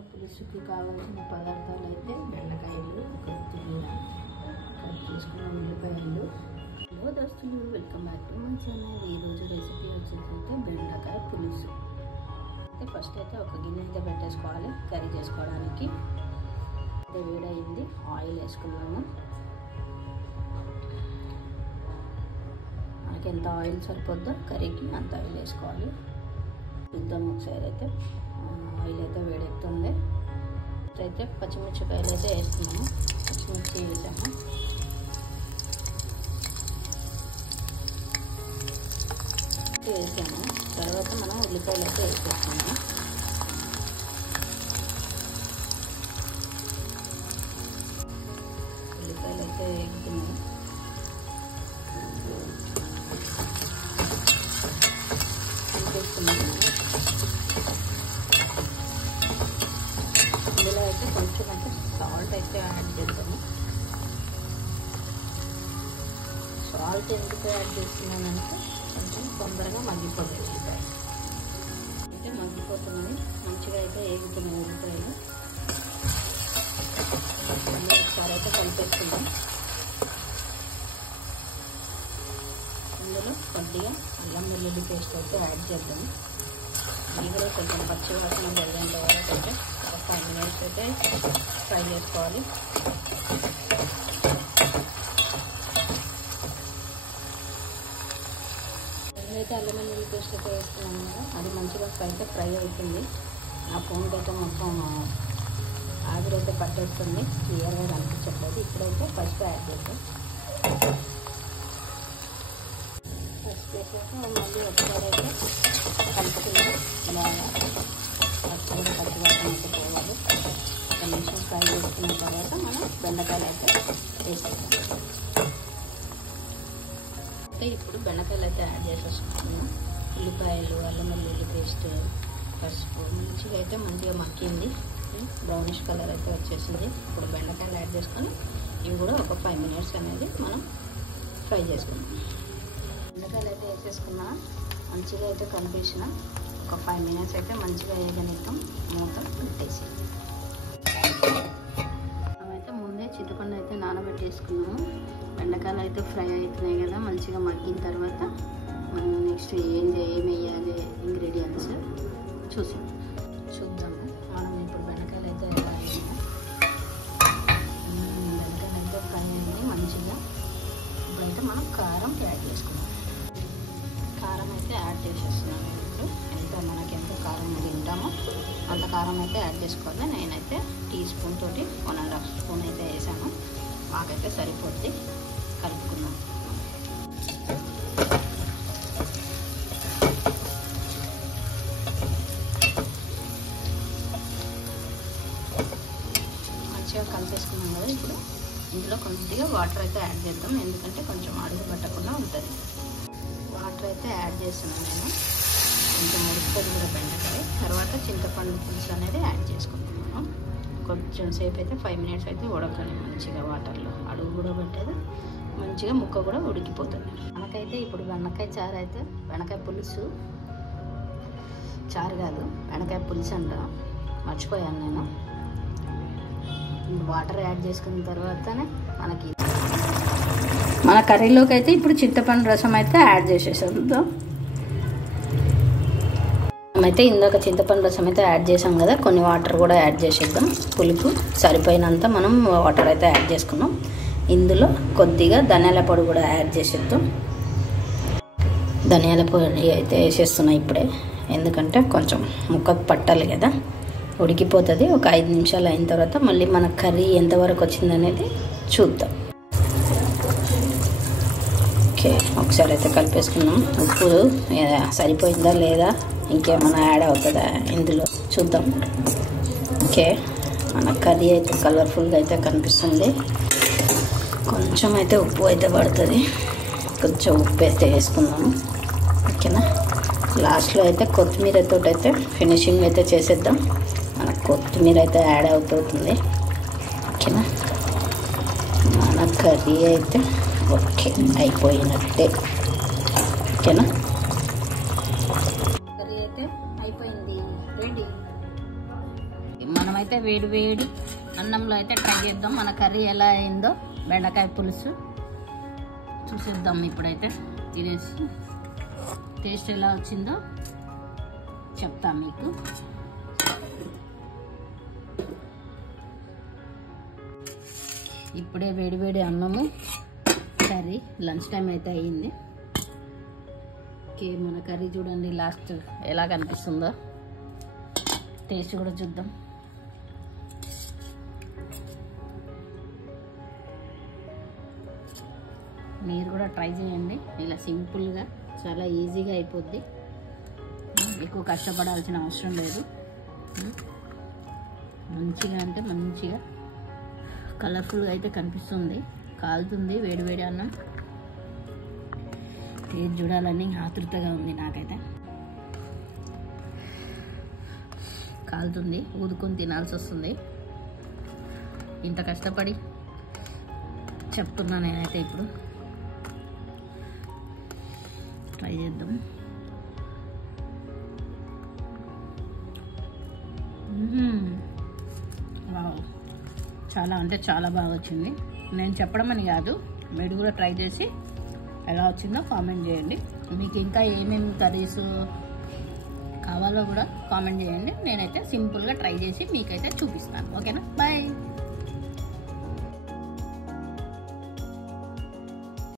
పులుసుకి కావాల్సిన పదార్థాలు అయితే బెండకాయలు, కొత్తిమీర, కట్ చేసుకున్న ఉల్లిపాయలు. హలో దోస్తులు, welcome back to my channel. ఈరోజు రెసిపీ వచ్చేసి అయితే బెండకాయ పులుసు. అయితే ఫస్ట్ అయితే ఒక గిన్నె అయితే పెట్టేసుకోవాలి కర్రీ చేసుకోవడానికి. అయితే వేడైంది, ఆయిల్ వేసుకున్నాము. మనకి ఎంత ఆయిల్ సరిపోద్దో కర్రీకి అంత ఆయిల్ వేసుకోవాలి. చూద్దాం ఒకసారి. అయితే ఆయిల్ అయితే వేడెక్కుతుంది. అయితే పచ్చిమిర్చికాయలు అయితే వేస్తున్నాము. పచ్చిమిర్చి వేసాము. వేసాము తర్వాత మనం ఉల్లిపాయలు అయితే వేసేస్తాము. ఉల్లిపాయలు అయితే వేగుతున్నాము. ఇందులో అయితే కొంచెం అయితే సాల్ట్ అయితే యాడ్ చేద్దాము. సాల్ట్ ఎందుకు యాడ్ చేస్తున్నానంటే కొంచెం తొందరగా మగ్గిపోతాయి ఉల్లిపాయ. అయితే మగ్గిపోతున్నాయి, మంచిగా అయితే వేగుతున్నాయి ఉల్లిపాయలు. ఒకసారి అయితే కలిపేసుకుందాం. ఇందులో కొద్దిగా అల్లం వెల్లుల్లి పేస్ట్ అయితే యాడ్ చేద్దాము. ఇది కూడా కొంచెం పచ్చి వాసన వెళ్ళేంత వరకు అయితే ఒక 5 minutes అయితే ఫ్రై చేసుకోవాలి. అయితే అల్లం వెల్లుల్లి పేస్ట్ అయితే వేస్తున్నాము కదా, అది మంచిగా ఫ్రై అవుతుంది. నా ఫోన్కి అయితే మొత్తం ఆవిరైతే పట్టేస్తుంది, క్లియర్గా కనిపించట్లేదు. ఇప్పుడైతే పసుపు యాడ్ చేద్దాం. పసుపు వేసాక మళ్ళీ ఒకసారి అయితే కలుపుకుందాం. ఇలా పచ్చిగా పచ్చివాసన అయితే పోవాలి. ఒక నిమిషం ఫ్రై చేసుకున్న తర్వాత మనం బెండకాయలు అయితే వేసేస్తాం. అయితే ఇప్పుడు బెండకాయలు అయితే యాడ్ చేసేసుకుంటున్నాం. ఉల్లిపాయలు, అల్లం వెల్లుల్లి పేస్ట్, పసుపు మంచిగా అయితే మగ్గింది. బ్రౌనిష్ కలర్ అయితే వచ్చేసింది. ఇప్పుడు బెండకాయలు యాడ్ చేసుకొని ఇవి కూడా ఒక 5 minutes అనేది మనం ఫ్రై చేసుకుందాం. బెండకాయలు అయితే వేసేసుకున్నా, మంచిగా అయితే కలిపేసిన ఒక 5 minutes అయితే మంచిగా వేయగలుగుతాం. మూత పెట్టేసి మనమైతే ముందే చింతపండు అయితే నానబెట్టేసుకున్నాము. బెండకాయలు అయితే ఫ్రై అవుతున్నాయి కదా, మంచిగా మగ్గిన తర్వాత మనం నెక్స్ట్ ఏం వేయాలి ఇంగ్రీడియంట్స్ చూద్దాము. మనం ఇప్పుడు బెండకాయలు అయితే బెండకాయలు అయితే ఫ్రై అయింది మంచిగా. ఇప్పుడైతే మనం కారం యాడ్ చేసుకున్నాం. కారం అయితే యాడ్ చేసేస్తున్నాను. ఇప్పుడు మనకి ఎంత కారం తింటామో అంత కారం అయితే యాడ్ చేసుకోవాలి. నేనైతే టీ స్పూన్ తోటి 1.5 స్పూన్ అయితే వేసాను. మాకైతే సరిపోద్ది. కలుపుకుందాం. మంచిగా కలిపేసుకున్నాం కదా. ఇప్పుడు ఇందులో కొద్దిగా వాటర్ అయితే యాడ్ చేద్దాం, ఎందుకంటే కొంచెం అడుగు పట్టకుండా ఉంటుంది. వాటర్ అయితే యాడ్ చేస్తున్నాను నేను. కొంచెం ఉడుకుతుంది కూడా బెండకాయ. తర్వాత చింతపండు పులుసు అనేది యాడ్ చేసుకుంటాం. మనం కొంచెం సేపు అయితే 5 minutes అయితే ఉడకాలి మంచిగా వాటర్లో. అడుగు కూడా పెట్టేది, మంచిగా ముక్క కూడా ఉడికిపోతుంది. మనకైతే ఇప్పుడు బెండకాయ చారు అయితే, బెండకాయ పులుసు చారు కాదు బెండకాయ పులుసు అంట, మర్చిపోయాను నేను. వాటర్ యాడ్ చేసుకున్న తర్వాతనే మన కర్రీలోకి అయితే ఇప్పుడు చింతపండు రసం అయితే యాడ్ చేసేసాం. మనమైతే ఇందాక చింతపండు రసం అయితే యాడ్ చేసాం కదా, కొన్ని వాటర్ కూడా యాడ్ చేసేద్దాం. పులుపు సరిపోయినంత మనం వాటర్ అయితే యాడ్ చేసుకున్నాం. ఇందులో కొద్దిగా ధనియాల పొడి కూడా యాడ్ చేసేద్దాం. ధనియాల పొడి అయితే వేసేస్తున్నా ఇప్పుడే, ఎందుకంటే కొంచెం ముక్కకు పట్టాలి కదా, ఉడికిపోతుంది. ఒక 5 నిమిషాలు అయిన తర్వాత మళ్ళీ మన కర్రీ ఎంతవరకు వచ్చిందనేది చూద్దాం. ఓకే, ఒకసారి అయితే కలిపేసుకున్నాం. ఉప్పు సరిపోయిందా లేదా, ఇంకేమైనా యాడ్ అవుతుందా ఇందులో చూద్దాం. ఓకే, మన కర్రీ అయితే కలర్ఫుల్గా అయితే కనిపిస్తుంది. కొంచెం అయితే ఉప్పు అయితే పడుతుంది. కొంచెం ఉప్పు అయితే వేసుకుందాము. ఓకేనా. లాస్ట్లో అయితే కొత్తిమీర తోటి అయితే ఫినిషింగ్ అయితే చేసేద్దాం. మనకు కొత్తిమీర అయితే యాడ్ అవుతుంది. ఓకేనా. మన కర్రీ అయితే ఓకే అయిపోయినట్టే. ఓకేనా. కర్రీ అయితే అయిపోయింది, రెడీ. మనం మనమైతే వేడి వేడి అన్నంలో అయితే ట్రై చేద్దాం మన కర్రీ ఎలా అయిందో. బెండకాయ పులుసు చూసేద్దాం ఇప్పుడైతే తినేసి టేస్ట్ ఎలా వచ్చిందో చెప్తా మీకు. ఇప్పుడే వేడి వేడి అన్నము కర్రీ లంచ్ టైం అయితే అయ్యింది. ఓకే, మన కర్రీ చూడండి లాస్ట్ ఎలా కనిపిస్తుందో. టేస్ట్ కూడా చూద్దాం. మీరు కూడా ట్రై చేయండి. ఇలా సింపుల్గా చాలా ఈజీగా అయిపోద్ది. ఎక్కువ కష్టపడాల్సిన అవసరం లేదు. మంచిగా అంటే మంచిగా కలర్ఫుల్గా అయితే కనిపిస్తుంది. కాలుతుంది వేడివేడి అన్నం. టేస్ట్ చూడాలని ఆతృతగా ఉంది నాకైతే. కాలుతుంది, ఊదుకొని తినాల్సి వస్తుంది. ఇంత కష్టపడి చెప్తున్నా నేనైతే. ఇప్పుడు ట్రై చేద్దాం. వావ్, చాలా అంటే చాలా బాగా వచ్చింది. నేను చెప్పడం అని కాదు, మీరు కూడా ట్రై చేసి ఎలా వచ్చిందో కామెంట్ చేయండి. మీకు ఇంకా ఏమేమి కర్రీస్ కావాలో కూడా కామెంట్ చేయండి. నేనైతే సింపుల్గా ట్రై చేసి మీకైతే చూపిస్తాను. ఓకేనా? బాయ్.